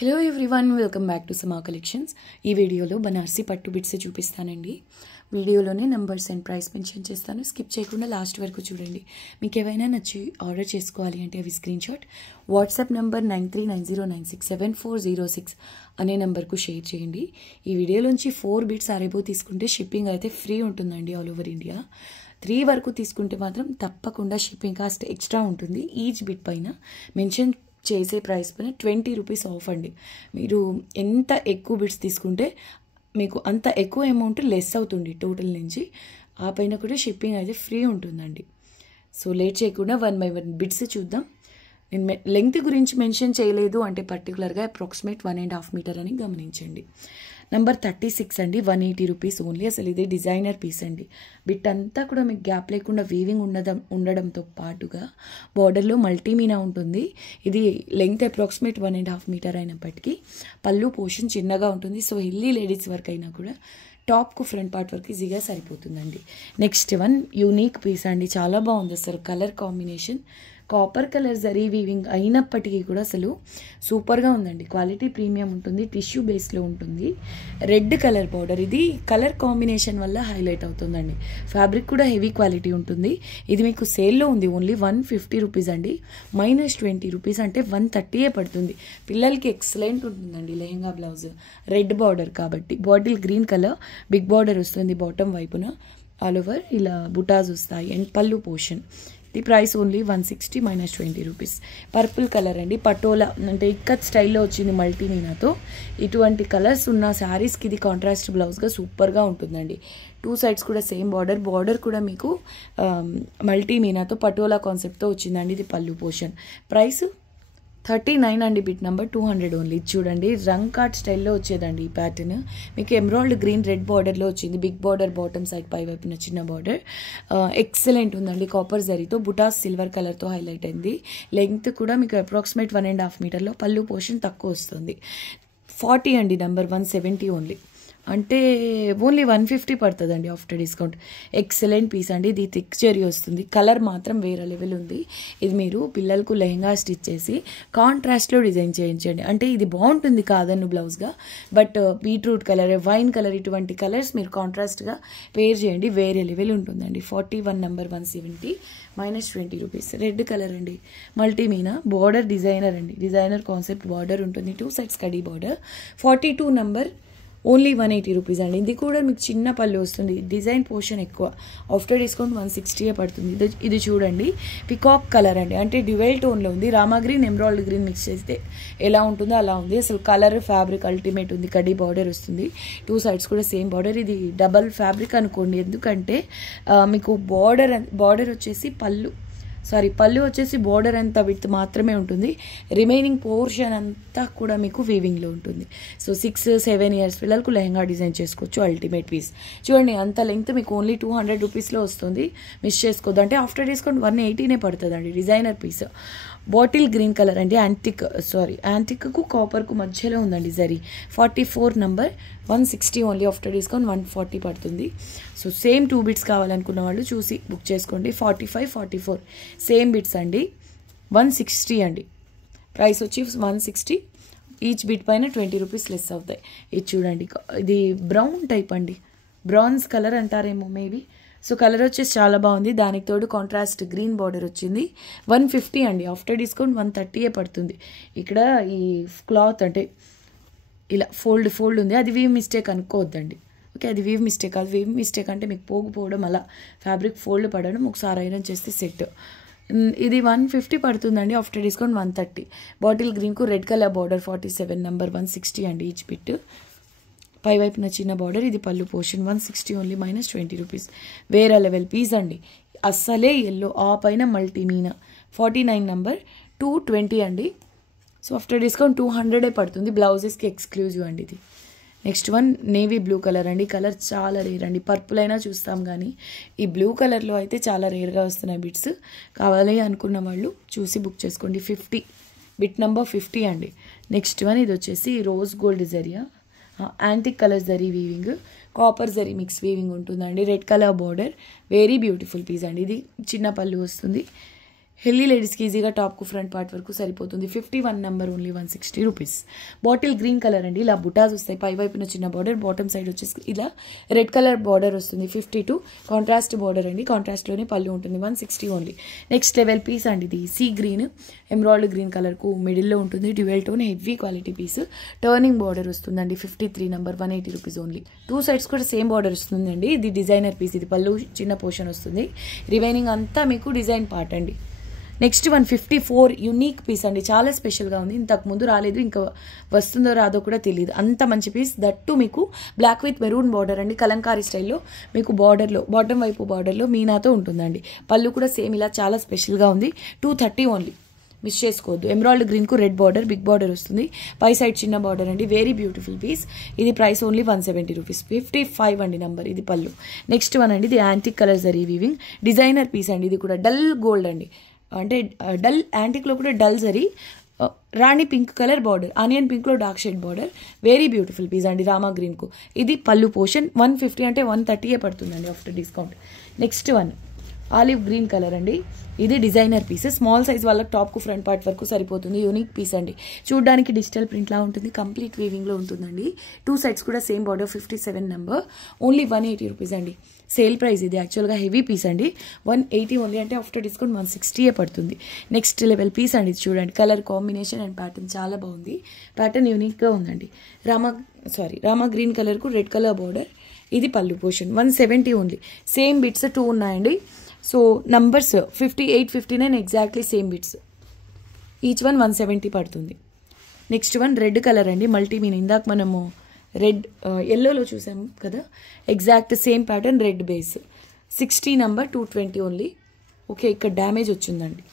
Hello everyone, welcome back to సమా collections. ఈ వీడియోలో బనారసి పట్టు బిట్స్ చూపిస్తానండి. వీడియోలోనే నంబర్స్ అండ్ ప్రైస్ మెన్షన్ చేస్తాను. స్కిప్ చేయకుండా లాస్ట్ వరకు చూడండి. మీకు ఏవైనా నచ్చి ఆర్డర్ చేసుకోవాలి అంటే అవి స్క్రీన్ షాట్ వాట్సాప్ నంబర్ 9390967406 అనే నెంబర్కు షేర్ చేయండి. ఈ వీడియోలోంచి 4 బిట్స్ అరేబో తీసుకుంటే షిప్పింగ్ అయితే ఫ్రీ ఉంటుందండి ఆల్ ఓవర్ ఇండియా. 3 వరకు తీసుకుంటే మాత్రం తప్పకుండా షిప్పింగ్ కాస్ట్ ఎక్స్ట్రా ఉంటుంది. ఈచ్ బిట్ పైన మెన్షన్ చేసే ప్రైస్ పైన 20 రూపీస్ ఆఫ్ అండి. మీరు ఎంత ఎక్కువ బిట్స్ తీసుకుంటే మీకు అంత ఎక్కువ అమౌంట్ లెస్ అవుతుంది టోటల్ నుంచి. ఆ పైన కూడా షిప్పింగ్ అయితే ఫ్రీ ఉంటుందండి. సో లేట్ చేయకుండా 1 by 1 బిట్స్ చూద్దాం. నేను లెంగ్త్ గురించి మెన్షన్ చేయలేదు అంటే పర్టికులర్గా అప్రాక్సిమేట్ 1.5 మీటర్ అని గమనించండి. నంబర్ 36 అండి, 180 రూపీస్ ఓన్లీ. అసలు ఇది డిజైనర్ పీస్ అండి. బిట్ అంతా కూడా మీకు గ్యాప్ లేకుండా వీవింగ్ ఉండడంతో పాటుగా బార్డర్లో మల్టీమీనా ఉంటుంది. ఇది లెంగ్త్ అప్రాక్సిమేట్ 1.5 మీటర్ అయినప్పటికీ పళ్ళు పోర్షన్ చిన్నగా ఉంటుంది. సో హెల్దీ లేడీస్ వరకు అయినా కూడా టాప్కు ఫ్రంట్ పార్ట్ వరకు ఈజీగా సరిపోతుందండి. నెక్స్ట్ వన్ యూనిక్ పీస్ అండి, చాలా బాగుంది అసలు. Colour combination copper colour zari weaving అయినప్పటికీ కూడా అసలు సూపర్గా ఉందండి. క్వాలిటీ ప్రీమియం ఉంటుంది, టిష్యూ బేస్లో ఉంటుంది. రెడ్ కలర్ బార్డర్, ఇది కలర్ కాంబినేషన్ వల్ల హైలైట్ అవుతుందండి. ఫ్యాబ్రిక్ కూడా హెవీ క్వాలిటీ ఉంటుంది. ఇది మీకు సేల్లో ఉంది ఓన్లీ 150 రూపీస్ అండి. -20 రూపీస్ అంటే 130 పడుతుంది. పిల్లలకి ఎక్సలెంట్ ఉంటుందండి లెహెంగా బ్లౌజ్. రెడ్ బార్డర్ కాబట్టి bottle green colour big border వస్తుంది బాటమ్ వైపున. ఆల్ ఓవర్ ఇలా బుటాస్ వస్తాయి అండ్ పళ్ళు portion. The price only 160 -20 rupees. Purple colour అండి, పటోలా అంటే ఇక్కత్ స్టైల్లో వచ్చింది మల్టీమీనాతో. ఇటువంటి కలర్స్ ఉన్న శారీస్కి ఇది కాంట్రాస్ట్ బ్లౌజ్గా సూపర్గా ఉంటుందండి. 2 సైడ్స్ కూడా సేమ్ బార్డర్ కూడా మీకు మల్టీమీనాతో పటోలా కాన్సెప్ట్తో వచ్చిందండి. ఇది పళ్ళు పోర్షన్. ప్రైస్ 39 అండి. Bit number 200 only. చూడండి రంగ్ కార్డ్ స్టైల్లో వచ్చేదండి ఈ ప్యాటర్న్. మీకు ఎమరాల్డ్ గ్రీన్ రెడ్ బార్డర్లో వచ్చింది. బిగ్ బార్డర్ బాటమ్ సైడ్ పై వైపున చిన్న బార్డర్. ఎక్సలెంట్ ఉందండి. కాపర్ జరీతో బుటాస్ సిల్వర్ కలర్తో హైలైట్ అయింది. లెంగ్త్ కూడా మీకు అప్రాక్సిమేట్ 1.5 మీటర్లో. పళ్ళు పోర్షన్ తక్కువ వస్తుంది. 40 అండి. Number 170 only. అంటే ఓన్లీ 150 పడుతుందండి ఆఫ్టర్ డిస్కౌంట్. ఎక్సలెంట్ పీస్ అండి. ఇది థిక్ జరీ వస్తుంది. కలర్ మాత్రం వేరే లెవెల్ ఉంది. ఇది మీరు పిల్లలకు లెహెంగా స్టిచ్ చేసి కాంట్రాస్ట్లో డిజైన్ చేయించండి. అంటే ఇది బాగుంటుంది కాదన్ను బ్లౌజ్గా, but beetroot colour, wine colour ఇటువంటి కలర్స్ మీరు కాంట్రాస్ట్గా వేర్ చేయండి. వేరే లెవెల్ ఉంటుందండి. 41 నెంబర్ 170 -20 రూపీస్. రెడ్ కలర్ అండి, మల్టీమీనా బార్డర్ డిజైనర్ అండి. డిజైనర్ కాన్సెప్ట్ బార్డర్ ఉంటుంది. 2 sides khadi border. 42 number only 180 rupees అండి. ఇది కూడా మీకు చిన్న పళ్ళు వస్తుంది. డిజైన్ పోర్షన్ ఎక్కువ. ఆఫ్టర్ డిస్కౌంట్ 160 పడుతుంది. ఇది చూడండి పికాక్ కలర్ అండి. అంటే డ్యూయల్ టోన్లో ఉంది. Rama green emerald green mix చేస్తే ఎలా ఉంటుందో అలా ఉంది. అసలు కలర్ ఫ్యాబ్రిక్ అల్టిమేట్ ఉంది. కడీ బార్డర్ వస్తుంది. 2 సైడ్స్ కూడా సేమ్ బార్డర్. ఇది డబల్ ఫ్యాబ్రిక్ అనుకోండి, ఎందుకంటే మీకు బార్డర్ వచ్చేసి పళ్ళు వచ్చేసి బార్డర్ అంతా విత్ మాత్రమే ఉంటుంది. రిమైనింగ్ పోర్షన్ అంతా కూడా మీకు వీవింగ్లో ఉంటుంది. సో 6-7 ఇయర్స్ పిల్లలకు లెహంగా డిజైన్ చేసుకోవచ్చు. అల్టిమేట్ పీస్ చూడండి. అంత లెంగ్త్ మీకు ఓన్లీ 200 రూపీస్లో వస్తుంది. మిస్ చేసుకోవద్దు. అంటే ఆఫ్టర్ డిస్కౌంట్ 180 పడుతుందండి. Designer piece. Bottle green colour అండి. యాంటిక్కు కాపర్కు మధ్యలో ఉందండి zari. 44 number 160 only. After discount 140 పడుతుంది. సో సేమ్ 2 బిట్స్ కావాలనుకున్న వాళ్ళు చూసి బుక్ చేసుకోండి. 45, 44 సేమ్ బిట్స్ అండి. 160 అండి. ప్రైస్ వచ్చి 160. ఈచ్ బిట్ పైన 20 రూపీస్ లెస్ అవుతాయి. ఇది చూడండి, ఇది బ్రౌన్ టైప్ అండి. బ్రాన్స్ కలర్ అంటారేమో మేబీ. సో కలర్ వచ్చేసి చాలా బాగుంది. దానికి తోడు కాంట్రాస్ట్ గ్రీన్ బార్డర్ వచ్చింది. 150 అండి. ఆఫ్టర్ డిస్కౌంట్ 130 పడుతుంది. ఇక్కడ ఈ క్లాత్ అంటే ఇలా ఫోల్డ్ ఉంది. అది వీవ్ మిస్టేక్ అనుకోవద్దండి. ఓకే, అది వీవ్ మిస్టేక్ కాదు. వీవ్ మిస్టేక్ అంటే మీకు పోకపోవడం, అలా ఫ్యాబ్రిక్ ఫోల్డ్ పడడం. ఒకసారి ఐరన్ చేస్తే సెట్. ఇది 150 పడుతుందండి. After discount 130. బాటిల్ గ్రీన్కు రెడ్ కలర్ బార్డర్. 47 నెంబర్ 160 అండి. ఈచ్ బిట్ పై వైపున చిన్న బార్డర్. ఇది పళ్ళు పోర్షన్. 160 only -20 rupees. వేరే లెవెల్ పీస్ అండి. అస్సలే ఎల్లో, ఆ పైన మల్టీమీనా. 49 నెంబర్ 220 అండి. సో ఆఫ్టర్ డిస్కౌంట్ 200 పడుతుంది. బ్లౌజెస్కి ఎక్స్క్లూజివ్ అండి ఇది. Next one navy blue colour అండి. కలర్ చాలా రేర్ అండి. పర్పుల్ అయినా చూస్తాం కానీ ఈ బ్లూ కలర్లో అయితే చాలా రేర్గా వస్తున్నాయి బిట్స్. కావాలి అనుకున్న వాళ్ళు చూసి బుక్ చేసుకోండి. 50 బిట్ నెంబర్ 50 అండి. నెక్స్ట్ వన్ ఇది వచ్చేసి రోజ్ గోల్డ్ జరియా antique colour zari weaving, copper zari mix weaving ఉంటుందండి. Red colour border. Very beautiful piece అండి. ఇది చిన్న పళ్ళు వస్తుంది. హెల్దీ లేడీస్కి ఈజీగా టాప్కు ఫ్రంట్ పార్ట్ వరకు సరిపోతుంది. 51 number only 160 rupees. Bottle green colour అండి. ఇలా బుటాస్ వస్తాయి, పై వైపున చిన్న బార్డర్, బాటమ్ సైడ్ వచ్చేసి ఇలా రెడ్ కలర్ బార్డర్ వస్తుంది. 52 కాంట్రాస్ట్ బార్డర్ అండి, కాంట్రాస్ట్లోనే పళ్ళు ఉంటుంది. 160 ఓన్లీ. నెక్స్ట్ లెవెల్ పీస్ అండి. ఇది సీ గ్రీన్ ఎమరాల్డ్ గ్రీన్ కలర్కు మిడిల్లో ఉంటుంది. Dual tone heavy quality piece, turning border వస్తుందండి. 53 నెంబర్ 180 రూపీస్ ఓన్లీ. 2 సైడ్స్ కూడా సేమ్ బార్డర్ వస్తుందండి. ఇది డిజైనర్ పీస్. ఇది పళ్ళు చిన్న పోర్షన్ వస్తుంది, రిమైనింగ్ అంతా మీకు డిజైన్ పార్ట్ అండి. నెక్స్ట్ 154 యూనిక్ పీస్ అండి, చాలా స్పెషల్గా ఉంది. ఇంతకు ముందు రాలేదు, ఇంకా వస్తుందో రాదో కూడా తెలియదు, అంత మంచి పీస్. దట్టు మీకు బ్లాక్ విత్ మెరూన్ బార్డర్ అండి, కలంకారీ స్టైల్లో మీకు బార్డర్లో బాటమ్ వైపు బార్డర్లో మీనాతో ఉంటుందండి. పళ్ళు కూడా సేమ్ ఇలా చాలా స్పెషల్గా ఉంది. 230 ఓన్లీ, మిస్ చేసుకోవద్దు. ఎమరాల్డ్ గ్రీన్కు రెడ్ బార్డర్, బిగ్ బార్డర్ వస్తుంది, పై సైడ్ చిన్న బార్డర్ అండి. Very beautiful piece. ఇది ప్రైస్ ఓన్లీ 170 రూపీస్. 55 అండి నంబర్. ఇది పళ్ళు. నెక్స్ట్ వన్ అండి, ఇది antique colour zari weaving designer piece అండి. ఇది కూడా డల్ గోల్డ్ అండి, అంటే డల్ యాంటిక్లో కూడా డల్ జరీ, రాణి పింక్ కలర్ బార్డర్, ఆనియన్ పింక్లో dark shade border. Very beautiful piece అండి. రామా గ్రీన్కు ఇది పళ్ళు పోర్షన్. 150 అంటే 130 పడుతుందండి after discount. Next one olive green colour అండి. ఇది డిజైనర్ పీస్, స్మాల్ సైజ్ వాళ్ళకి టాప్కు ఫ్రంట్ పార్ట్ వరకు సరిపోతుంది. యూనిక్ పీస్ అండి, చూడడానికి డిజిటల్ ప్రింట్లా ఉంటుంది, కంప్లీట్ వీవింగ్లో ఉంటుందండి. 2 సైడ్స్ కూడా same border. 57 number only 180 rupees అండి. సేల్ ప్రైస్ ఇది, యాక్చువల్గా హెవీ పీస్ అండి. 180 ఓన్లీ, అంటే ఆఫ్టర్ డిస్కౌంట్ 160 పడుతుంది. నెక్స్ట్ లెవెల్ పీస్ అండి. చూడండి కలర్ కాంబినేషన్ అండ్ ప్యాటర్న్ చాలా బాగుంది. ప్యాటర్న్ యూనిక్గా ఉందండి. రామా గ్రీన్ కలర్కు రెడ్ కలర్ బార్డర్. ఇది పళ్ళు పోర్షన్. 170 ఓన్లీ. సేమ్ బిట్స్ 2 ఉన్నాయండి. So numbers 58, 59 exactly same bits. Each one 170 పడుతుంది. నెక్స్ట్ వన్ రెడ్ కలర్ అండి, మల్టీ మీన్. ఇందాక మనము రెడ్ ఎల్లోలో చూసాం కదా, exact same pattern, red base. 60 number 220 only. Okay, ఇక్కడ డ్యామేజ్ వచ్చిందండి,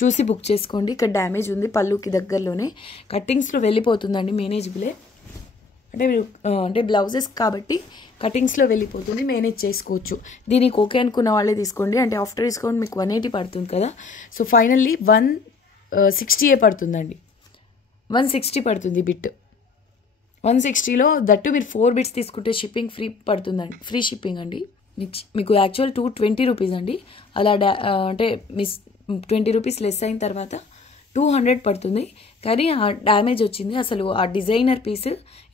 చూసి బుక్ చేసుకోండి. ఇక్కడ డ్యామేజ్ ఉంది, పళ్ళుకి దగ్గరలోనే. కట్టింగ్స్లో వెళ్ళిపోతుందండి, మేనేజబులే. అంటే బ్లౌజెస్ కాబట్టి కటింగ్స్లో వెళ్ళిపోతుంది, మేనేజ్ చేసుకోవచ్చు. దీనికి ఓకే అనుకున్న వాళ్ళే తీసుకోండి. అంటే ఆఫ్టర్ డిస్కౌంట్ మీకు 180 పడుతుంది కదా. సో ఫైనల్లీ 160 పడుతుందండి. 160 పడుతుంది బిట్. 160లో దట్టు మీరు 4 బిట్స్ తీసుకుంటే షిప్పింగ్ ఫ్రీ పడుతుందండి, ఫ్రీ షిప్పింగ్ అండి. మీకు యాక్చువల్ 220 రూపీస్ అండి. అలా అంటే మిస్ 20 రూపీస్ లెస్ అయిన తర్వాత 200 పడుతుంది. కానీ ఆ డ్యామేజ్ వచ్చింది. అసలు ఆ డిజైనర్ పీస్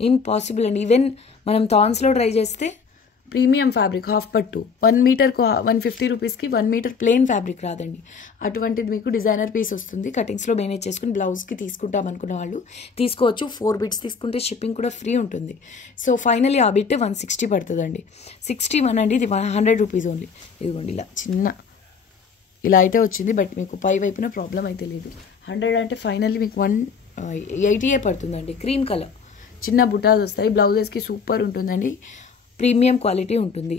ఇంపాసిబుల్ అండి. ఈవెన్ మనం థాన్స్లో ట్రై చేస్తే ప్రీమియం ఫ్యాబ్రిక్ హాఫ్ పట్టు 1 మీటర్కు 150 రూపీస్కి 1 మీటర్ ప్లెయిన్ ఫ్యాబ్రిక్ రాదండి. అటువంటిది మీకు డిజైనర్ పీస్ వస్తుంది. కటింగ్స్లో మేనేజ్ చేసుకుని బ్లౌజ్కి తీసుకుంటాం అనుకున్న వాళ్ళు తీసుకోవచ్చు. 4 బిట్స్ తీసుకుంటే షిప్పింగ్ కూడా ఫ్రీ ఉంటుంది. సో ఫైనలీ ఆ బిట్ 160 పడుతుందండి. 61 అండి. ఇది 100 రూపీస్ ఓన్లీ. ఇదిగోండి ఇలా చిన్న ఇలా అయితే వచ్చింది, బట్ మీకు పై వైపున ప్రాబ్లం అయితే లేదు. 100 అంటే ఫైనల్లీ మీకు 180 పడుతుందండి. క్రీమ్ కలర్ చిన్న బుటాస్ వస్తాయి, బ్లౌజెస్కి సూపర్ ఉంటుందండి, ప్రీమియం క్వాలిటీ ఉంటుంది.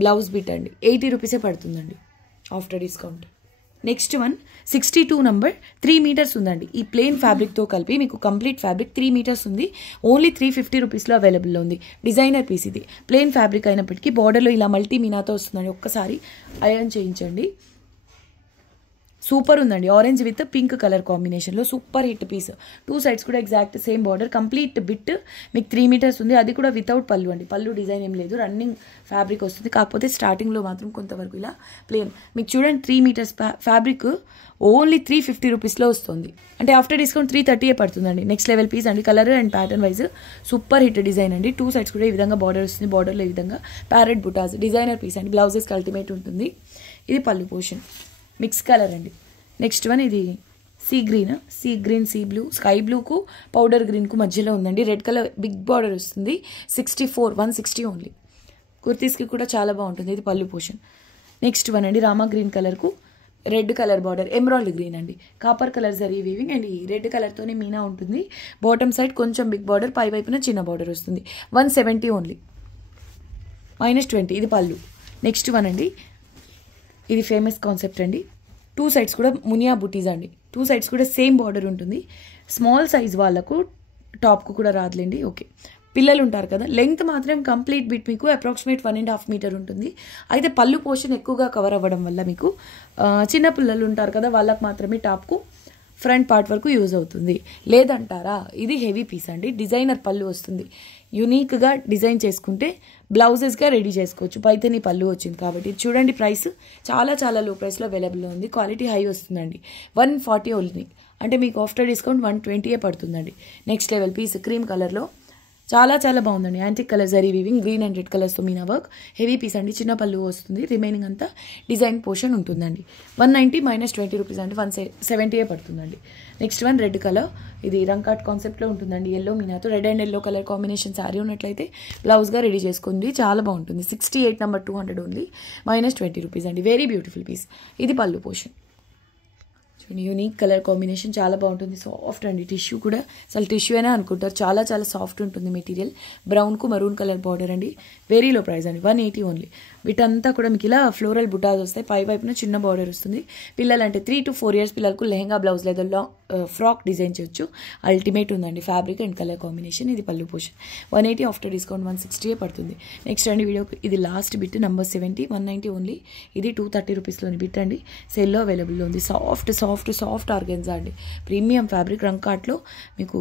బ్లౌజ్ బిట్ అండి 80 రూపీసే పడుతుందండి after discount. Next one 62 number 3 metres ఉందండి. ఈ ప్లెయిన్ ఫ్యాబ్రిక్తో కలిపి మీకు కంప్లీట్ ఫ్యాబ్రిక్ 3 మీటర్స్ ఉంది. ఓన్లీ 350 రూపీస్లో అవైలబుల్లో ఉంది. డిజైనర్ పీస్ ఇది. ప్లెయిన్ ఫ్యాబ్రిక్ అయినప్పటికీ బార్డర్లో ఇలా మల్టీ మీనాతో వస్తుందండి. ఒక్కసారి ఐరన్ చేయించండి. సూపర్ ఉందండి. ఆరెంజ్ విత్ పింక్ కలర్ కాంబినేషన్లో సూపర్ హిట్ పీస్. 2 సైడ్స్ కూడా exact same border. Complete bit మీకు 3 మీటర్స్ ఉంది. అది కూడా వితౌట్ పళ్ళు అండి. పళ్ళు డిజైన్ ఏం లేదు, రన్నింగ్ ఫ్యాబ్రిక్ వస్తుంది. కాకపోతే స్టార్టింగ్లో మాత్రం కొంతవరకు ఇలా ప్లెయిన్. మీకు చూడండి 3 మీటర్స్ ఫ్యాబ్రిక్ ఓన్లీ 350 రూపీస్లో వస్తుంది. అంటే ఆఫ్టర్ డిస్కౌంట్ 330 పడుతుందండి. నెక్స్ట్ లెవెల్ పీస్ అండి. Colour and pattern wise super hit design అండి. 2 సైడ్స్ కూడా ఈ విధంగా బార్డర్ వస్తుంది. బార్డర్లో ఈ విధంగా ప్యారెట్ బుటాస్. డిజైనర్ పీస్ అండి. బ్లౌజెస్కి అల్టిమేట్ ఉంటుంది. ఇది పళ్ళు పోర్షన్. మిక్స్ కలర్ అండి. నెక్స్ట్ వన్ ఇది sea green sea blue, sky బ్లూకు పౌడర్ గ్రీన్కు మధ్యలో ఉందండి. రెడ్ కలర్ బిగ్ బార్డర్ వస్తుంది. 64 160 ఓన్లీ. కుర్తీస్కి కూడా చాలా బాగుంటుంది. ఇది పళ్ళు పోర్షన్. నెక్స్ట్ వన్ అండి రామా గ్రీన్ కలర్కు red colour border, emerald green అండి. Copper colour zari weaving and ఈ రెడ్ కలర్తోనే మీనా ఉంటుంది. బాటమ్ సైడ్ కొంచెం బిగ్ బార్డర్, పై వైపున చిన్న బార్డర్ వస్తుంది. 170 ఓన్లీ. -20 ఇది పళ్ళు. నెక్స్ట్ వన్ అండి, ఇది ఫేమస్ కాన్సెప్ట్ అండి. 2 సైడ్స్ కూడా మునియా బుటీస్ అండి. 2 సైడ్స్ కూడా సేమ్ బార్డర్ ఉంటుంది. స్మాల్ సైజ్ వాళ్ళకు టాప్కు కూడా రాదులేండి. ఓకే, పిల్లలు ఉంటారు కదా, లెంగ్త్ మాత్రం కంప్లీట్ బిట్ మీకు అప్రాక్సిమేట్ 1.5 మీటర్ ఉంటుంది. అయితే పళ్ళు పోర్షన్ ఎక్కువగా కవర్ అవ్వడం వల్ల మీకు చిన్న పిల్లలు ఉంటారు కదా, వాళ్ళకు మాత్రమే టాప్కు ఫ్రంట్ పార్ట్ వరకు యూజ్ అవుతుంది. లేదంటారా, ఇది హెవీ పీస్ అండి, డిజైనర్ పళ్ళు వస్తుంది. యూనిక్గా డిజైన్ చేసుకుంటే బ్లౌజెస్గా రెడీ చేసుకోవచ్చు. పైతని పళ్ళు వచ్చింది కాబట్టి చూడండి. ప్రైస్ చాలా చాలా లో ప్రైస్లో అవైలబుల్లో ఉంది. క్వాలిటీ హై వస్తుందండి. 140 ఓన్లీ, అంటే మీకు ఆఫ్టర్ డిస్కౌంట్ 120 పడుతుందండి. నెక్స్ట్ లెవెల్ పీస్ క్రీమ్ కలర్లో చాలా చాలా బాగుందండి. Antique colour zari weaving, green and red కలర్స్తో మీనా వర్క్, హెవీ పీస్ అండి. చిన్న పళ్ళు వస్తుంది, రిమైనింగ్ అంతా డిజైన్ పోర్షన్ ఉంటుందండి. 190 - 20 రూపీస్ అంటే 170 పడుతుందండి. నెక్స్ట్ వన్ రెడ్ కలర్, ఇది రంకాట్ కాన్సెప్ట్లో ఉంటుందండి. ఎల్లో మీనాతో red and yellow colour combination sari ఉన్నట్లయితే బ్లౌజ్గా రెడీ చేసుకోండి, చాలా బాగుంటుంది. 68 నంబర్ 200 ఓన్లీ, -20 రూపీస్ అండి. Very beautiful piece. ఇది పళ్ళు పోర్షన్. యూనిక్ కలర్ కాంబినేషన్ చాలా బాగుంటుంది. సాఫ్ట్ అండి, టిష్యూ కూడా అసలు టిష్యూ అయినా అనుకుంటారు, చాలా చాలా సాఫ్ట్ ఉంటుంది మెటీరియల్. బ్రౌన్కు మరూన్ కలర్ బార్డర్ అండి. వెరీ లో ప్రైస్ అండి, 180 ఓన్లీ. వీటంతా కూడా మీకు ఇలా ఫ్లోరల్ బుటాస్ వస్తాయి, పై వైపున చిన్న బార్డర్ వస్తుంది. పిల్లలంటే 3 to 4 years పిల్లలకు లెహంగా బ్లౌజ్ లేదా ఫ్రాక్ డిజైన్ చేయొచ్చు. అల్టిమేట్ ఉందండి ఫ్యాబ్రిక్ అండ్ కలర్ కాంబినేషన్. ఇది పళ్ళు పోర్షన్. 180 ఆఫ్టర్ డిస్కౌంట్ 160 పడుతుంది. నెక్స్ట్ అండి వీడియో ఇది లాస్ట్ బిట్ నెంబర్ 70, 190 ఓన్లీ. ఇది 230 రూపీస్లోని బిట్ అండి. సేల్లో అవైలబుల్లో ఉంది. సాఫ్ట్ ఆర్గెన్జా అండి, ప్రీమియం ఫ్యాబ్రిక్ రంకాట్లో మీకు.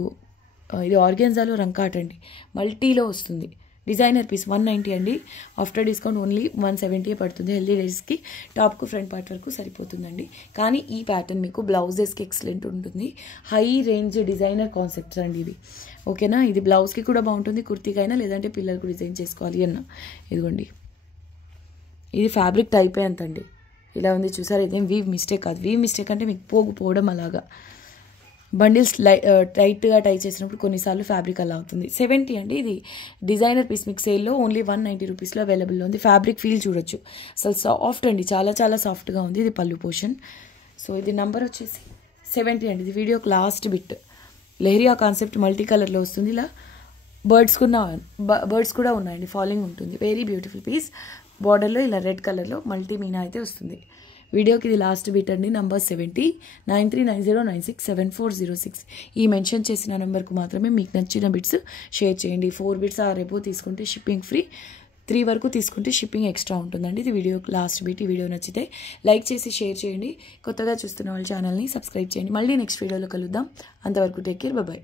ఇది ఆర్గెన్జాలో రంకాట్ అండి, మల్టీలో వస్తుంది. డిజైనర్ పీస్ 190 అండి. ఆఫ్టర్ డిస్కౌంట్ ఓన్లీ 170 పడుతుంది. హెల్దీ డేస్కి టాప్కు ఫ్రంట్ పార్ట్ వరకు సరిపోతుందండి. కానీ ఈ ప్యాటర్న్ మీకు బ్లౌజెస్కి ఎక్సలెంట్ ఉంటుంది. హై రేంజ్ డిజైనర్ కాన్సెప్ట్స్ అండి ఇవి, ఓకేనా. ఇది బ్లౌజ్కి కూడా బాగుంటుంది, కుర్తీకైనా, లేదంటే పిల్లలకు డిజైన్ చేసుకోవాలి అన్న. ఇదిగోండి, ఇది ఫ్యాబ్రిక్ టైపే అంతండి. ఇలా ఉంది చూసారు. ఇదేం వీవ్ మిస్టేక్ కాదు. వీవ్ మిస్టేక్ అంటే మీకు పోవడం అలాగా. బండిల్స్ టైట్గా టై చేసినప్పుడు కొన్నిసార్లు ఫ్యాబ్రిక్ అలా అవుతుంది. 70 అండి. ఇది డిజైనర్ పీస్ మీకు సేల్లో ఓన్లీ 190 రూపీస్లో అవైలబుల్లో ఉంది. ఫ్యాబ్రిక్ ఫీల్ చూడొచ్చు, అసలు సాఫ్ట్ అండి, చాలా చాలా సాఫ్ట్గా ఉంది. ఇది పళ్ళు పోర్షన్. సో ఇది నంబర్ వచ్చేసి 70 అండి. ఇది వీడియోకి last bit. Lehariya concept multi కలర్లో వస్తుంది. ఇలా బర్డ్స్ కూడా ఉన్నాయండి, ఫాలోయింగ్ ఉంటుంది. Very beautiful piece. బార్డర్లో ఇలా రెడ్ కలర్లో మల్టీ మీనా అయితే వస్తుంది. వీడియోకి ఇది లాస్ట్ బిట్ అండి. నంబర్ 70, 9390967406. ఈ మెన్షన్ చేసిన నెంబర్కు మాత్రమే మీకు నచ్చిన బిట్స్ షేర్ చేయండి. 4 బిట్స్ రేపు తీసుకుంటే షిప్పింగ్ ఫ్రీ, 3 వరకు తీసుకుంటే షిప్పింగ్ ఎక్స్ట్రా ఉంటుందండి. ఇది వీడియో లాస్ట్ బిట్. ఈ వీడియో నచ్చితే లైక్ చేసి షేర్ చేయండి. కొత్తగా చూస్తున్న వాళ్ళ ఛానల్ని సబ్స్క్రైబ్ చేయండి. మళ్ళీ నెక్స్ట్ వీడియోలో కలుద్దాం. అంతవరకు టేక్ కేర్, బాయ్.